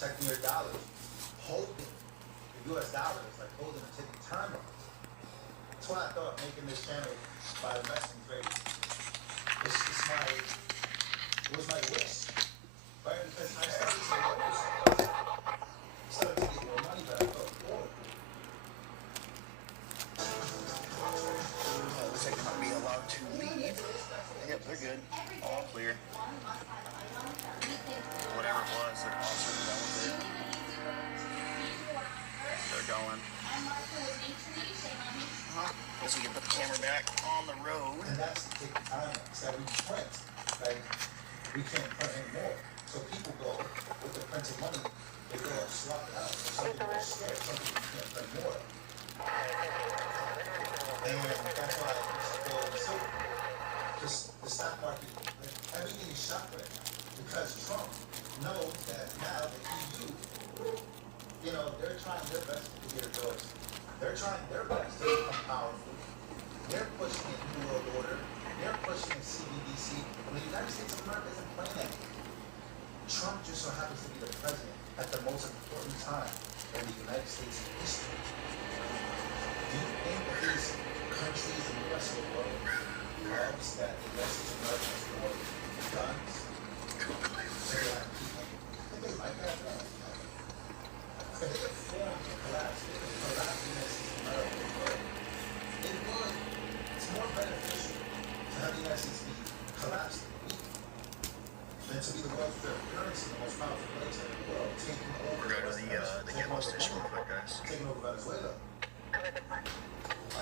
protecting your dollars, holding the U.S. dollar is like holding and taking time off. That's why I thought making this channel by investing trade. It was my wish, right? Because I started to notice, I started to get more money, but I felt poor. Looks like they might be allowed to leave. Yep, they're good. All clear. Whatever it was, they're also done with it. They're going. Guess we can put the camera back on the road. And that's the big time that we print. Like, we can't print anymore. So people go with the printed money, they go and swap it out. So some people are scared, some people can't print more. And that's why it's gold and silver. Just the stock market, like, everything is shot right now. Because Trump knows that now the EU, you know, they're trying their best to get a voice. They're trying their best to become powerful. They're pushing a New World Order. They're pushing a CBDC. And the United States of America isn't playing that. Trump just so happens to be the president at the most important time in the United States history. Do you think that these countries in the rest of the world loves that the rest of America is for guns? They like people. I think they like that. If they could form to collapse, they could collapse the United States of America. It would. It's more beneficial to have the United States be collapsed and weak than to be the world's third currency, the most powerful military in the world, taking over. We're going to the gas station real quick, guys. Taking over Venezuela. I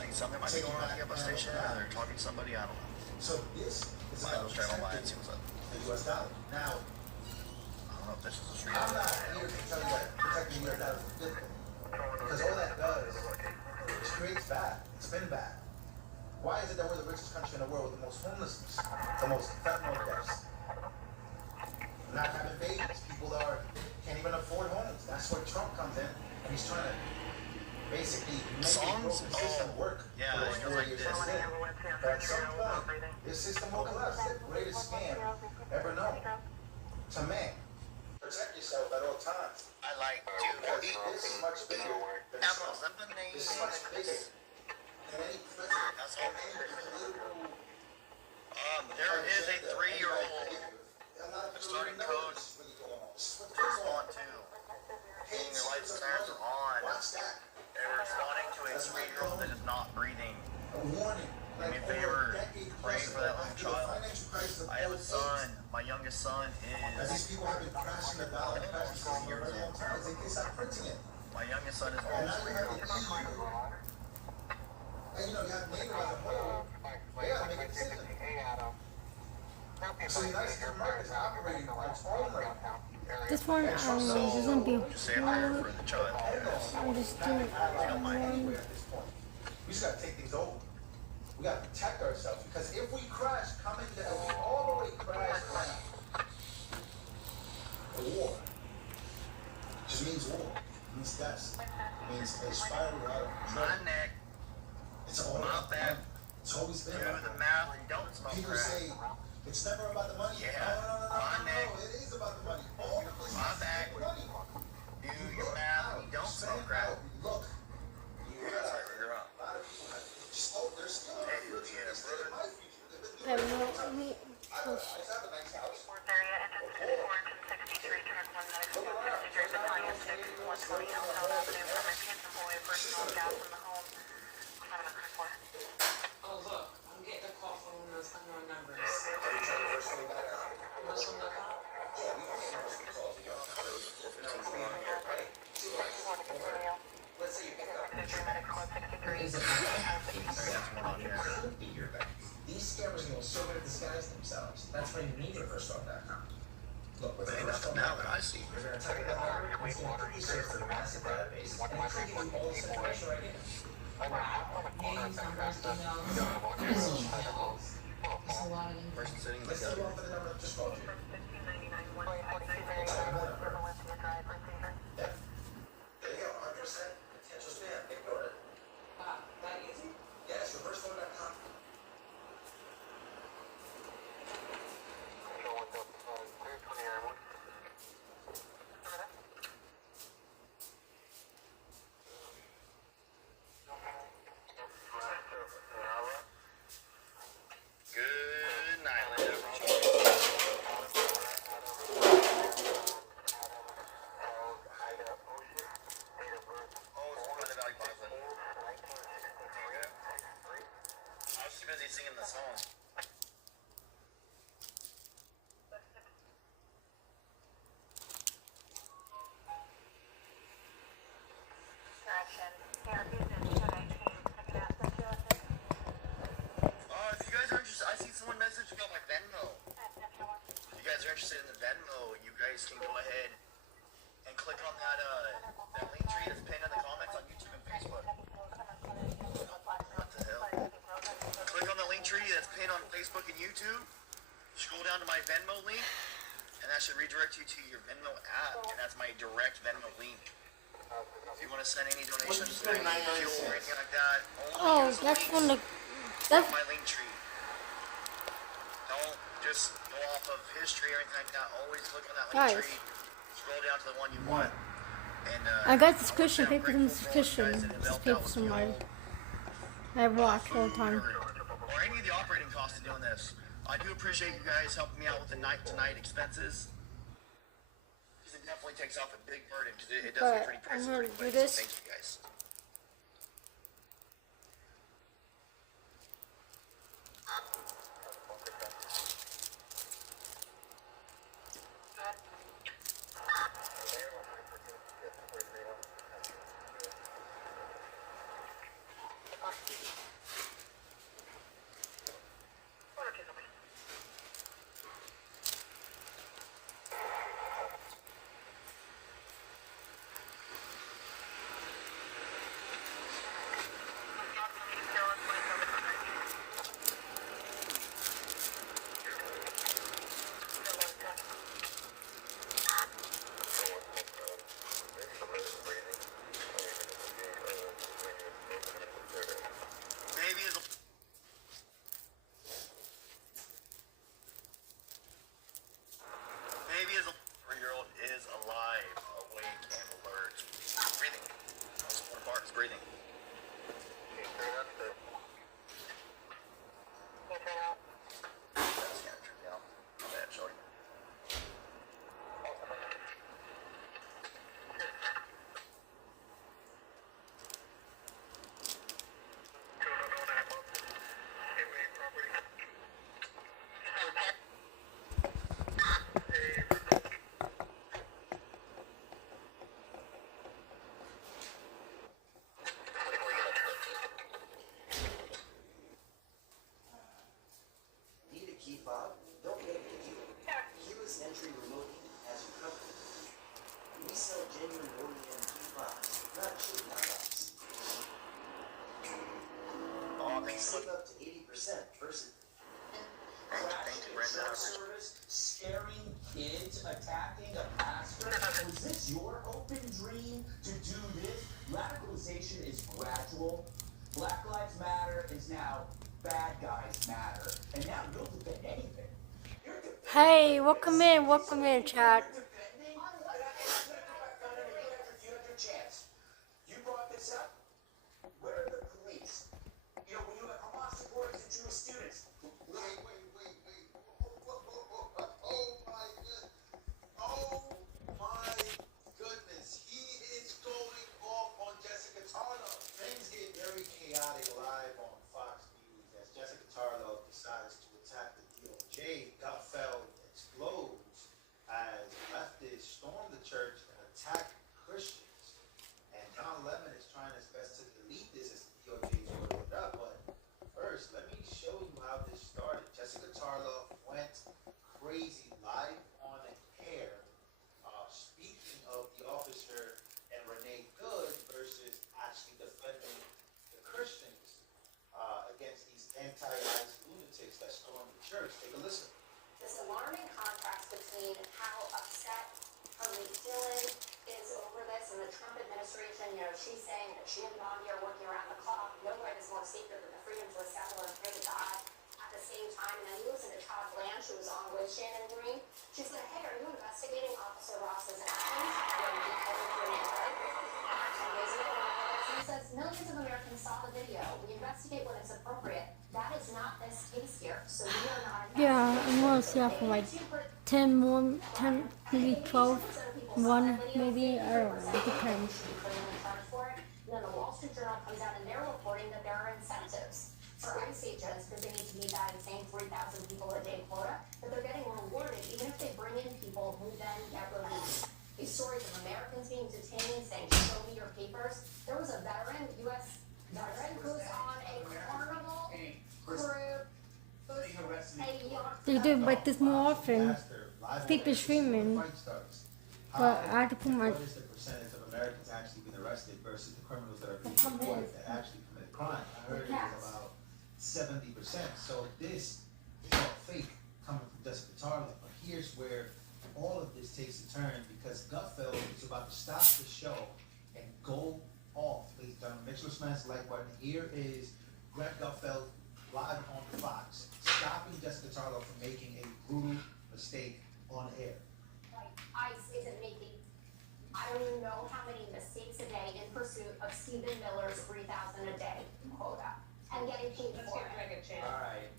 think something might be going on at the gas station, or they're talking to somebody, I don't know. So this is Might as well travel by and see what's up. the U.S. dollar. Now, I don't know if this is a street. I'm not here to tell you that protecting the U.S. dollar is a good thing. Because all that does is creates bad. It's been bad. Why is it that we're the richest country in the world with the most homelessness, the most fentanyl deaths? Not having babies. People can't even afford homes. That's where Trump comes in, and he's trying to basically make a broken system work for those 4 years he's in. But at some point, this system will collapse. It's the greatest scam ever known to man. Protect yourself at all times. I like to eat This is much bigger than apples Trump. and bananas. This is much bigger than any president. That's all. Any political. There is a 3-year-old starting code on to getting their lights and sirens are on. They're responding to a 3-year-old that is not breathing. A warning. Do me a favor, pray for that little child. I have a son. My youngest son As these is people have been crashing the dollar, crashing the system for a long time, they stop printing it. my youngest son is And almost now you 3 have years the old. EU. And you know, you have NATO as a whole. They gotta make a decision. So the United States of America is operating on its own right now. This one is gonna be Just say a prayer for the child. I'm just doing Anywhere at this point. We just gotta take things over. We gotta protect ourselves because if we crash, coming down, we all the way crash down. A war just means war. It means death. It means a spiral out of My control. neck, It's all my about back, It's always been do about the mouth, and don't smoke people crack. say it's never about the money. Yeah. No. My neck. It is about the money. All the business My is back. about the money. Do your math, and don't smoke crack. Look. That's right, you're up. A lot of people have they're still in Hey, the future. yeah, They're still in brother. my future. They've been doing it. I mean, I have a nice house. Area entrance 463, turn 1 medical 63, battalion 6, 120 Elmdale Avenue, primary case employee, personal gas in the home, 734. Oh, look, I'm getting a call from those unknown numbers. What's on the call? Let's say you pick up. 63 medical 163. Is it That's one on here. Could be your bank. These scammers will so good at disguise themselves. That's why you need firststop.com. Look, with Hey, nothing now that I see. they're going to tell you that it's going to quickly search their massive database and it's going to give you all this information right here. names, numbers, emails, emails. There's a lot of Person info. sitting in the Let's go gutter. off for the number I just called you. 1599 159 Valencia Drive, receiver. Yeah. There you go. 100% potential spam. Ignore it. Wow, that easy? Yes, reverseflow.com. check out my Venmo. If you guys are interested in the Venmo, you guys can go ahead and click on that link tree that's pinned in the comments on YouTube and Facebook. What the hell? Click on the link tree that's pinned on Facebook and YouTube. Scroll down to my Venmo link, and that should redirect you to your Venmo app, and that's my direct Venmo link. If you want to send any donations or any fuel or anything like that, only use the that's links one of on my link tree. Don't just go off of history or anything like that. Always look on that link Guys. tree. Scroll down to the one you want. And I got I this wanna Christian say I'm paper from grateful this for all you Christian guys that have helped paper out with somebody. fuel, I watch all the food, time. or any of the operating costs of doing this. I do appreciate you guys helping me out with the night-to-night expenses. Because it definitely takes off a big burden, because it does get But pretty I'm pricey gonna pretty do quick, this. so thank you guys. Baby is a Baby is a 4-year-old is alive, awake, and alert. Breathing. One part is breathing. That's gonna turn down. My bad, shorty. Need to keep up? Don't make it a deal. Keyless entry remotely has you covered. We sell genuine OEM key fobs, not cheap knockoffs. Oh, thanks so Save much. up to 80% versus Thank you, Brenda. service, scaring kids, attacking a pastor. Was this your open dream to do this? Radicalization is gradual. Black Lives Matter is now Bad Guys Matter. And now you'll defend anything. You're defending Hey, welcome in, chat. defending? You have your chance. You brought this up. Where are the police? You know, when you have Hamas supporters and Jewish students. Wait. Oh my goodness. He is going off on Jessica Tarlow. Things get very chaotic live on Fox News as Jessica Tarlow decides to attack the DOJ. Gutfeld explodes as leftists storm the church and attack Christians. And Don Lemon is trying his best to delete this as the DOJ is holding it up. But first, let me show you how this started. Jessica Tarlow went crazy live on air, speaking of the officer and Renee Good versus actually defending the Christians against these anti-ICE lunatics that stormed the church. Take a listen. This alarming contrast between how upset Elise Dillon is over this and the Trump administration. You know, she's saying that she had been on here working around the clock. No right is more sacred than the freedom to assemble and pray to God. At the same time, and then you listen to Todd Blanche, who was on with Shannon Green. She said, "Hey, are you investigating Officer Ross's actions when he told Renee Good?" 10 days ago, he says, "Millions of Americans saw the video. We investigate when it's appropriate. That is not this case here. So we are not." Yeah, I'm gonna see that for like 10 more, 10, maybe 12, 1, maybe, I don't know, it depends. And then the Wall Street Journal comes out and they're reporting that there are incentives for ICE agents because they need to meet that insane 3,000 people a day quota, that they're getting rewarded even if they bring in people who then get released. These stories of Americans being detained saying, "Show me your papers." There was a veteran, U.S. veteran, who's on a Carnival crew, who's a young They do like this more often. People streaming. But I had to put my. What is the percentage of Americans actually being arrested versus the criminals that are being reported that actually commit crime? I heard it was about 70%. So this is all fake coming from Jessica Tarlin. But here's where all of this takes a turn because Gutfeld is about to stop the show and go off. Ladies and gentlemen, Mitchell Smith's like button. Here is Greg Gutfeld live on Fox, stopping Jessica Tarlin from making a brutal mistake on air. Like, ICE isn't making, I don't even know how many mistakes a day in pursuit of Stephen Miller's 3,000 a day quota and getting paid Let's for give it. Greg a chance. All right,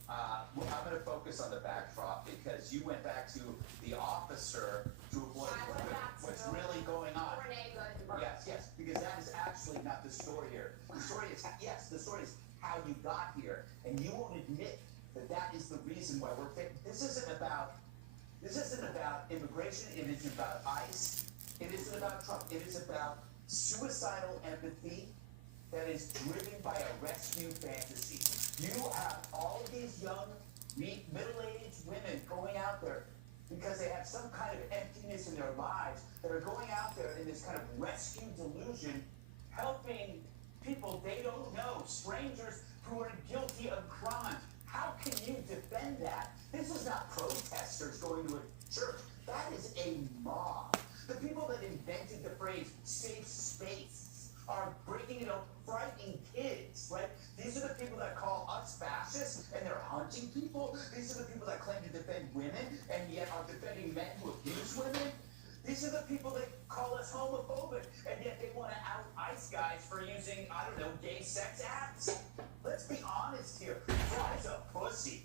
well, I'm gonna focus on the backdrop because you went back to the officer to avoid I went back to what's really going on. Renee Goodberg. Yes, because that is actually not the story here. The story is, yes, the story is how you got here, and you won't admit that that is the reason why we're this isn't about immigration, it isn't about ICE, it isn't about Trump, it is about suicidal empathy that is driven by a rescue fantasy. You have all of these young, middle-aged women going out there because they have some kind of emptiness in their lives that are going out there in this kind of rescue delusion, helping people they don't know, strangers who are guilty of crimes. How can you defend that? This is not protesters going to a church. That is a mob. The people that invented the phrase safe space are breaking it up, frightening kids, right? These are the people that call us fascists and they're hunting people. These are the people that claim to defend women and yet are defending men who abuse women. These are the people that call us homophobic and yet they want to out ICE guys for using, I don't know, gay sex acts. Let's be honest here. Fry's a pussy.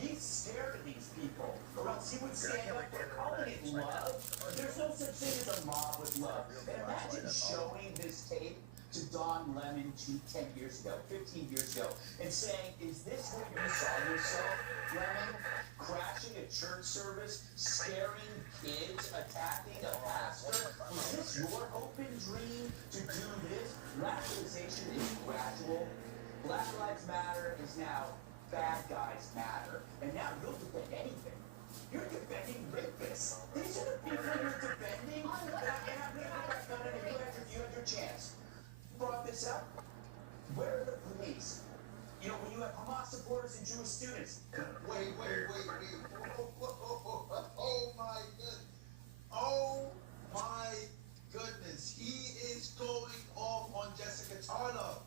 He's scared of these people, or else he would stand up. We're calling it love. There's no such thing as a mob with love. And imagine showing this tape to Don Lemon 10 years ago, 15 years ago, and saying, is this where you saw yourself, Lemon? Crashing a church service, scaring kids, attacking a pastor? Was this your hope and dream to do this? Radicalization is gradual. Black Lives Matter is now bad guys matter. And now you'll defend anything. You're defending rapists. These are the people you're defending. And I'm going to go back on it and you had your chance. You brought this up. Where are the police? You know, when you have Hamas supporters and Jewish students. Wait. Oh my goodness. Oh my goodness. He is going off on Jessica Tarlin.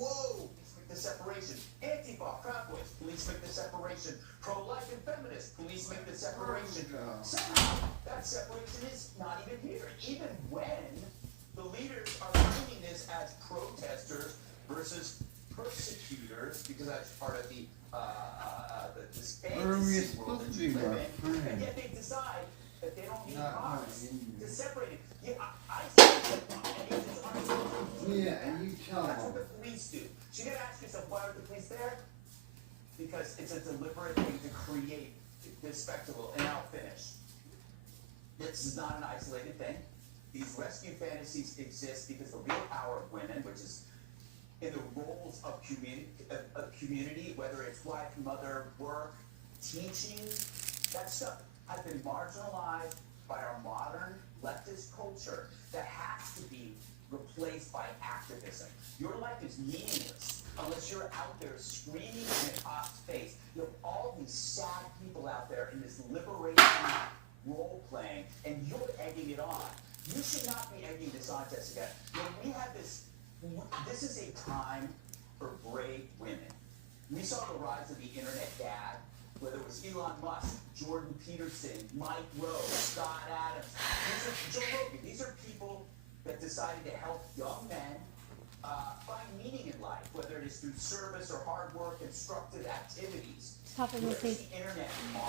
Whoa. Police make the separation. Antifa, Proud Boys, police make the separation. Pro-life and feminists, police make the separation. Somehow, that separation is not even here. Even when the leaders are viewing this as protesters versus persecutors, because that's part of this fantasy world that you live in, and yet they decide that they don't need cars to separate it. Yeah, I see it, and you just aren't supposed to do that. and you tell That's what them. the police do. So you gotta ask yourself, why are the police there? Because it's a deliberate thing to create this spectacle. And now finish. This is not an isolated thing. These rescue fantasies exist because the real power of women, which is in the roles of community, whether it's wife, mother, work, teaching, that stuff has been marginalized by our modern leftist culture that has to be replaced by activism. Your life is meaningless unless you're out there screaming in a cop's face. You have all these sad people out there in this liberation role playing, and you're egging it on. You should not be egging this on, Jessica. When we have this is a time for brave women. We saw the rise of the internet dad, whether it was Elon Musk, Jordan Peterson, Mike Rowe, Scott Adams, Joe Rogan. These are people that decided to help young men find meaning in life, whether it is through service or hard work, constructive activities. Stop it, Where's Missy. the internet mom?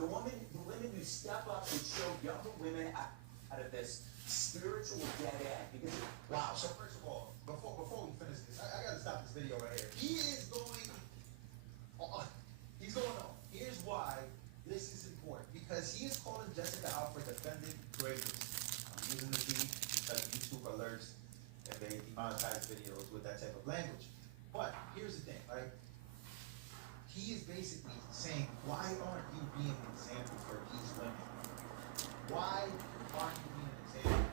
The women who step up and show younger women out of this spiritual dead end. Because Wow. So first of all, before we finish this, I gotta stop this video right here. He is going on. He's going on. Here's why this is important. Because he is calling Jessica out for defending greatness. I'm using the D because YouTube alerts and they demonetize videos with that type of language. But here's the thing, right? He is basically saying saying, why aren't you being an example for these women? Why aren't you being an example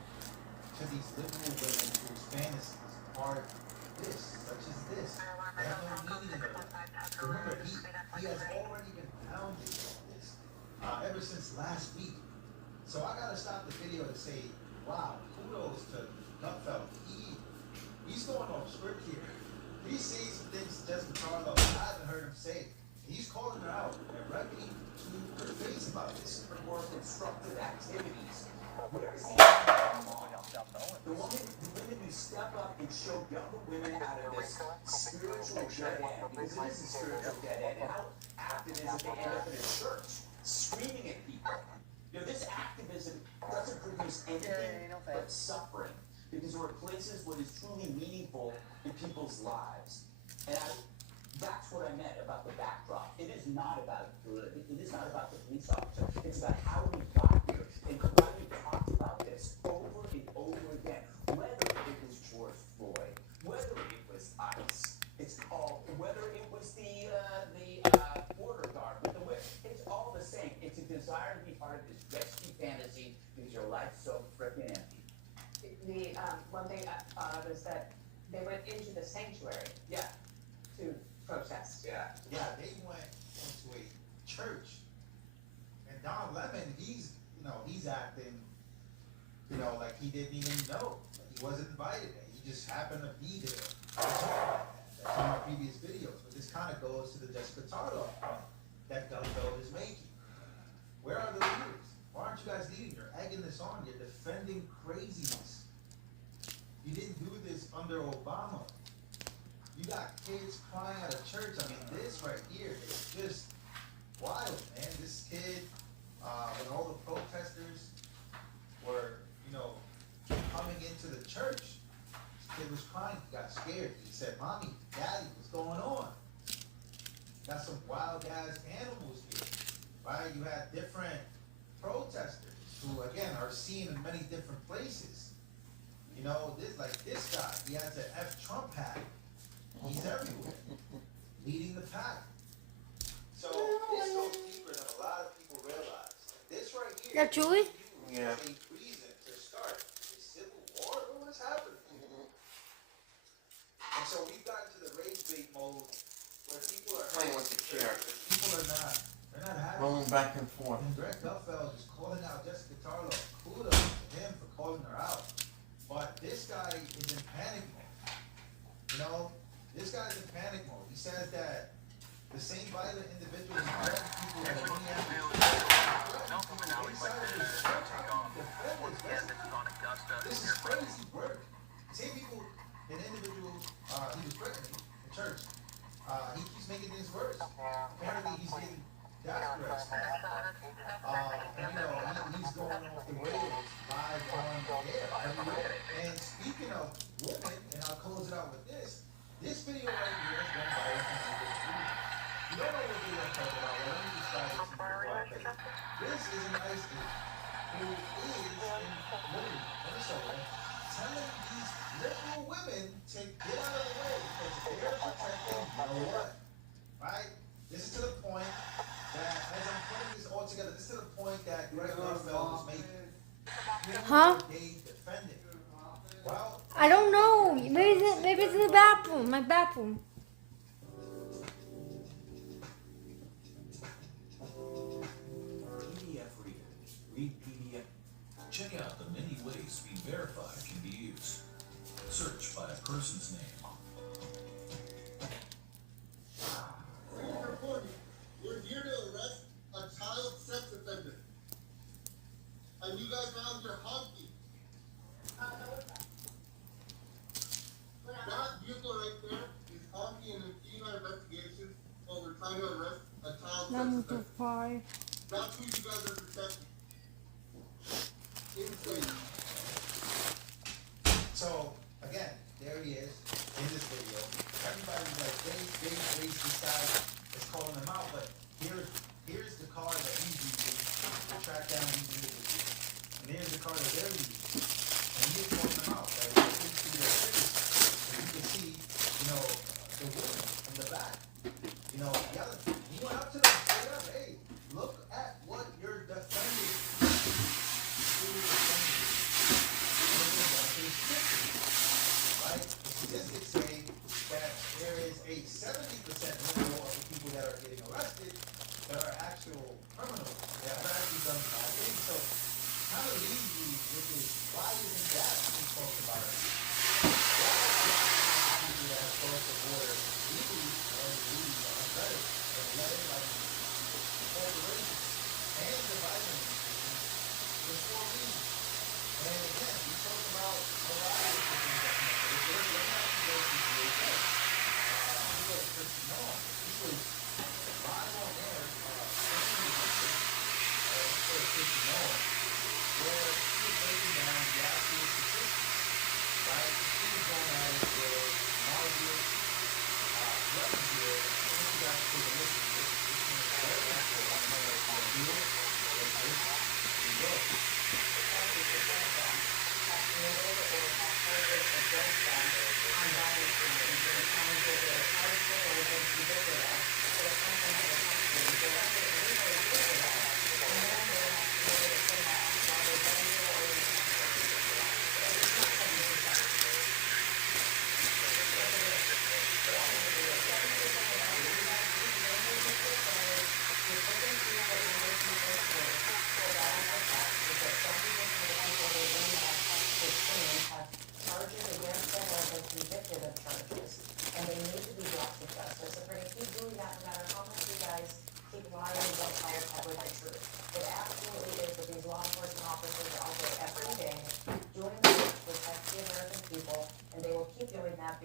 to these liberal women whose fantasies are this, such as this? They have no meaning in their life. Remember, he has already been pounding on this ever since last week. So I gotta stop the video to say, wow, kudos to Gutfeld. He's going off script here. He's saying some things Jessica Tarlow I haven't heard him say. He's calling her out directly to her face about this. More constructive activities. Where is the women who step up and show younger women out of this spiritual dead end, because it is a spiritual dead end, and how active is it they end up in a church screaming at people? You know, this activism doesn't produce anything but suffering, because there are places what is truly meaningful in people's lives. And that's what I meant about the backdrop. It is not about good. It is not about the police officer. It's about how we got here. And why we talked about this over and over again. Whether it was George Floyd, whether it was ICE, it's all, whether it was the border guard with the whip, it's all the same. It's a desire to be part of this rescue fantasy because your life's so freaking empty. The one thing I thought of is that they went into the sanctuary. Yeah. To protest. Yeah. Yeah, they went into a church. And Don Lemon, he's acting, like he didn't even know. Like he wasn't invited. He just happened to be there. That's from our previous videos. But this kind of goes to the Jessica Tarlow point that Gutfeld is making. Where are the leaders? Why aren't you guys leading? You're egging this on. You're defending craziness. You didn't do this under Obama. You got kids crying at a church. I mean, this right here is just wild, man. This kid, when all the protesters were, coming into the church, this kid was crying. He got scared. He said, "Mommy, Daddy, what's going on?" Got some wild ass animals here, right? You had different protesters who, again, are seen in many different places. This guy, he has an F Trump hat. He's everywhere, leading the pack. So this goes deeper than a lot of people realize. This right here, Yeah, Julie? Yeah. Is a reason to start a civil war. What's happening? And so we've gotten to the rage bait mode where people are Playing with the chair. People are not. They're not happy. Rolling back and forth. And Greg Gutfeld is calling out Jessica Tarlow. Kudos to him for calling her out. But this guy is in panic mode. This guy's in panic mode. He says that the same violent individuals who threaten people at Minneapolis this is crazy work. Same people and individuals he was threatening in church. He keeps making things worse. Apparently he's getting death threats. He's going off the rails live on the air everywhere. And speaking of women, and I'll close it out with this. This video right here is done by you don't know what video I'm talking about. Let me describe it to you. This is an ice skate who is in Liberty, Minnesota, telling these liberal women to get out of the way because they're protecting what? Right? This is to the point that, as I'm putting this all together, this is to the point that Greg Gutfeld was making. Huh? They defended. Well, I don't know. Maybe it's in the bathroom. My bathroom. PDF Reader. Read PDF. Check out the many ways Be Verified can be used. Search by a person's name. We're here to arrest a child sex offender. And you guys found your honky. That vehicle right there is honky in an E9 investigation while we're trying to arrest a child sex offender. 5. That's who you guys are protecting. Insane. so again, there he is in this video. Everybody's like, they, this guy is calling him out, but here's the car that he's using to track down these individuals. And here's the car that they're using. And he is calling them out. Like, you can see their face. And you can see, the woman in the back, yelling. He went up to them straight up.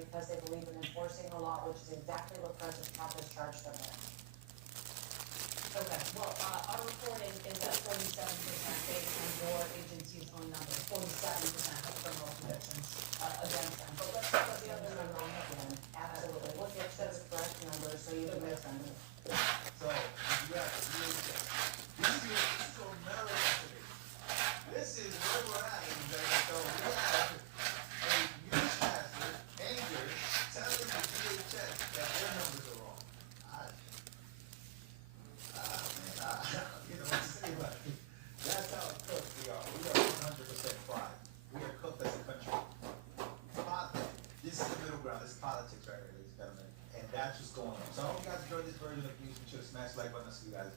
because they believe in enforcing the law, which is exactly what President Trump has charged them with. Okay, well, our reporting is at 47% based on your agency's own numbers, 47% of criminal convictions against them. But let's look at the other number again. Absolutely. We'll get to the correct numbers so you can make them. So, yeah, this is America today. This is where we're at, everybody. So we have a newscaster, Anger, telling the DHS that their numbers are wrong. You know what to say about it. That's how cooked we are. We are 100% fried. We are cooked as a country. This is the middle ground. This is politics right here, ladies and gentlemen. And that's what's going on. So I hope you guys enjoyed this version of News. Be sure to smash the like button. I'll see you guys.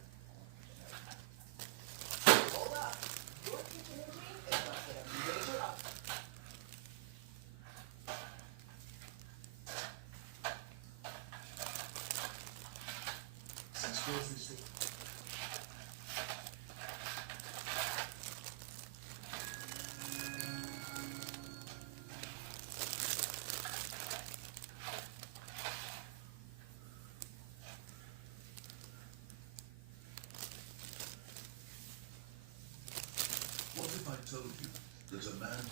Hold up. Your kitchen and me is not gonna measure up. Since grocery store. What if I told you that a man...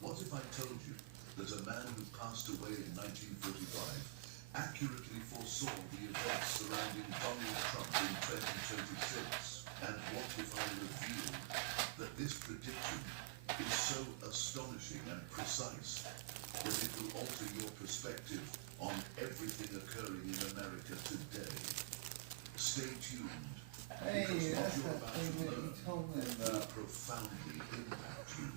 What if I told you that a man who passed away in 1945 accurately foresaw the events surrounding Donald Trump in 2026? And what if I revealed that this prediction is so astonishing and precise that it will alter your perspective on everything occurring in America today? Stay tuned, because what you're about to learn will profoundly impact you.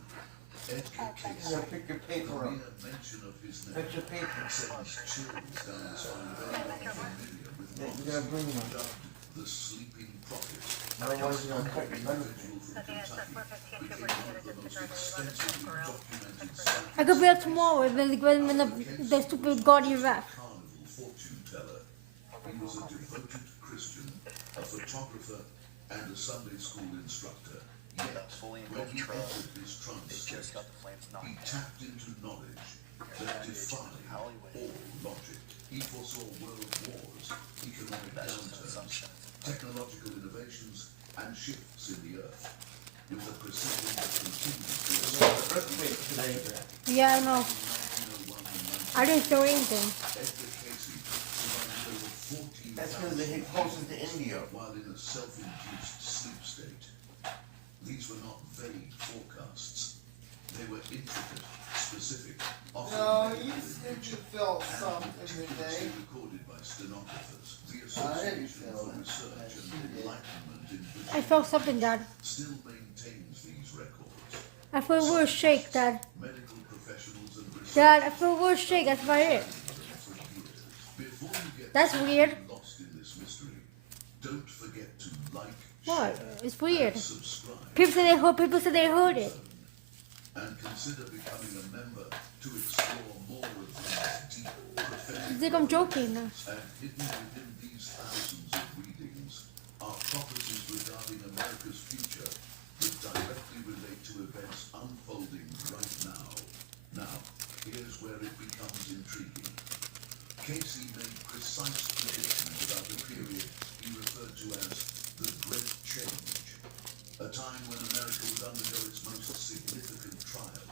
Edgar Casey, pick your the mere mention of his name sends chills down the spine of anyone familiar with what dubbed the Sleeping Prophet. Otherwise, you're gonna cut your Individual from Kentucky became one of the most extensively documented I could be up tomorrow when the stupid gaudy rap. carnival fortune teller. He was a devoted Christian, a photographer, and a Sunday school instructor. Yet, fully when engulfed he trail. entered this trance It state, just got the flames knocked he out. tapped into knowledge that defied all logic. He foresaw world wars, economic That's just an downturns, assumption. technological innovations, and shifts in the earth, with a precision that continued to Earthquake today. Yeah, I know. 1901 and I didn't show anything. Edgar Casey survived over 14,000 That's because they hit closer to India. while in a self-induced sleep state. These were not vague forecasts. They were intricate, specific, often No, made you with said you rigid felt and something today. meticulously recorded by stenographers. The I didn't Association feel for it. Research Yes, and you did. Enlightenment in I felt Virginia something, Dad. still maintains these records. I feel a little shake, Dad. Medical professionals and researchers Dad, I feel a little shake. That's about it. for years. Before you get That's weird. lost in this mystery, don't forget to like, What? share, It's weird. and subscribe. People say they heard. People say they heard it. And consider becoming a member to explore more of these deep, prophetic You think I'm joking? and hidden within these thousands of readings are prophecies regarding America's future that directly relate to events unfolding right now. Now, here's where it becomes intriguing. Casey made precise predictions about the period he referred to as the Great Change, a time when America would undergo its most significant trial.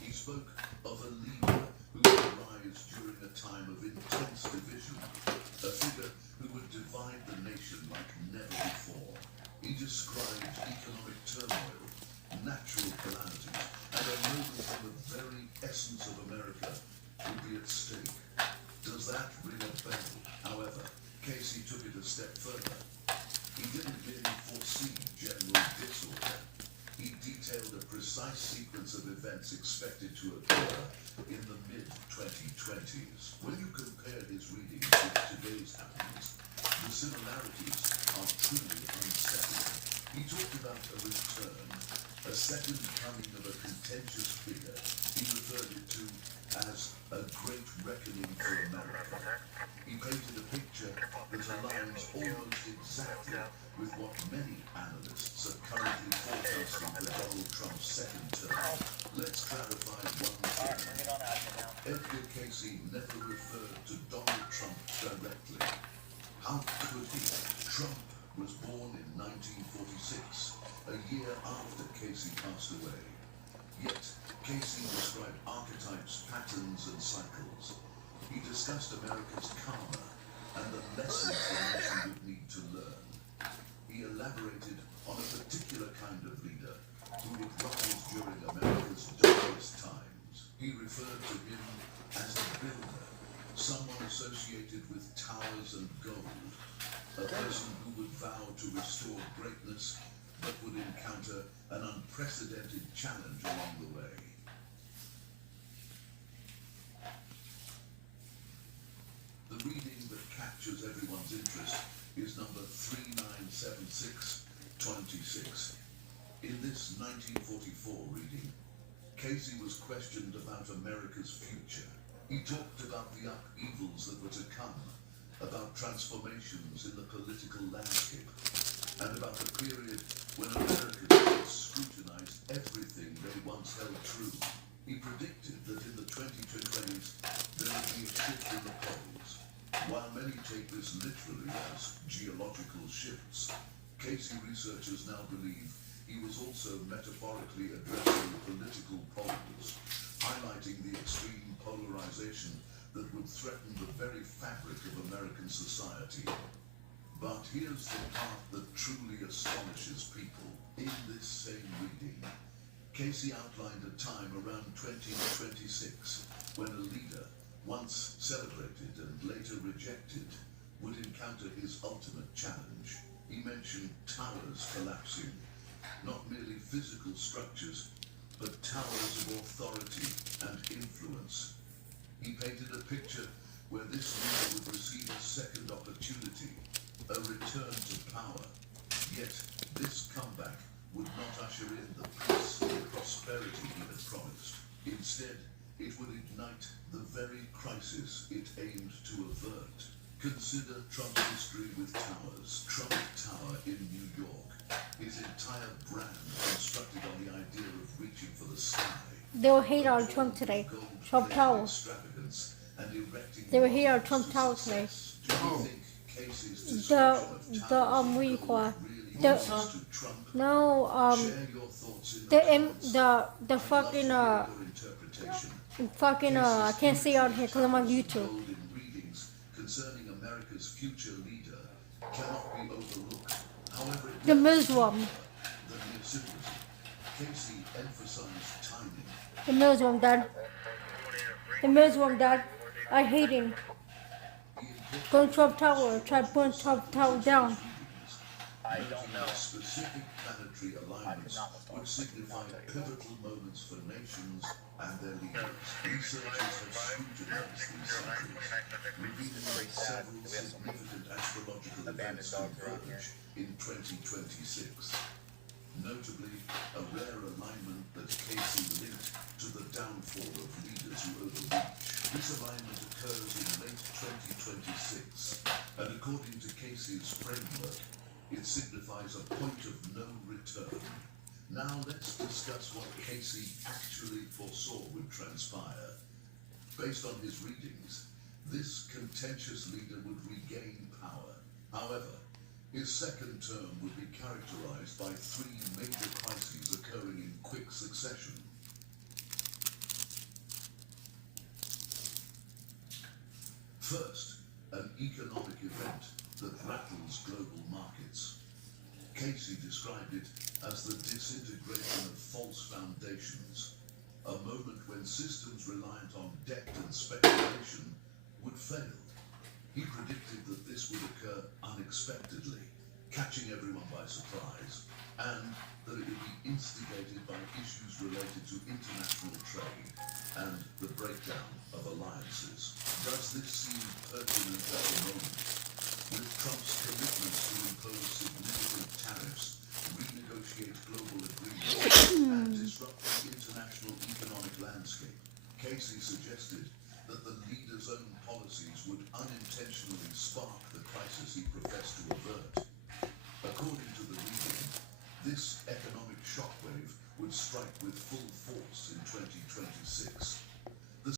He spoke of a leader who would rise during a time of intense division, a a second coming of a contentious figure, he referred it to as a great reckoning for America. He painted a picture that aligns almost exactly with what many analysts are currently forecasting for Donald Trump's second term. Let's clarify one thing. Edgar Casey never referred to Donald Trump directly. How could he? Trump was born in 1946, a year after Casey passed away. Yet, Casey described archetypes, patterns, and cycles. He discussed America's karma and the lessons the nation would need to learn. He elaborated on a particular kind of leader who would rise during America's darkest times. He referred to him as a builder, someone associated with towers and gold, a person who would vow to restore greatness but would encounter an unprecedented challenge along the way. The reading that captures everyone's interest is number 397626. In this 1944 reading, Casey was questioned about America's future. He talked about the upheavals that were to come, about transformations in the political landscape, and about the period when Americans scrutinized everything they once held true. He predicted that in the 2020s there would be a shift in the poles. While many take this literally as geological shifts, Casey researchers now believe he was also metaphorically addressing political poles, highlighting the extreme polarization that would threaten the very fabric of American society. But here's the part that truly astonishes people. In this same reading, Casey outlined a time around 2026 when a leader, once celebrated and later rejected, would encounter his ultimate challenge. He mentioned towers collapsing, not merely physical structures, but towers of authority and influence. He painted a picture where this leader would receive a second opportunity, a return to power. Yet, this comeback would not usher in the peace and prosperity he had promised. Instead, it would ignite the very crisis it aimed to avert. Consider Trump's history with towers. Trump Tower in New York. His entire brand constructed on the idea of reaching for the sky. They will hate on Trump today. Trump Tower. They will hate on Trump Tower today. What do you call it? The fucking I can't say out here because I'm on YouTube. Concerning America's future leader cannot be overlooked. However, The Muslim. Casey emphasized timing. The Muslim, Dad. The Muslim, Dad. I hate him. Go to Trump Tower. Try to burn Trump Tower down. I don't know. Specific planetary alignments which signify pivotal moments for nations and their leaders. Researchers have scrutinized these cycles, revealing several significant astrological events converge in 2026. Notably, a rare alignment that Casey linked to the downfall of leaders who overreach. This alignment occurs in late 2026, and according to Casey's framework, it signifies a point of no return. Now let's discuss what Casey actually foresaw would transpire. Based on his readings, this contentious leader would regain power. However, his second term would be characterized by three major crises occurring in quick succession. First, an economic event that rattles global markets. Casey described it as the disintegration of false foundations, a moment when systems reliant on debt and speculation would fail. He predicted that this would occur unexpectedly, catching everyone by surprise, and that it would be instigated by issues related to international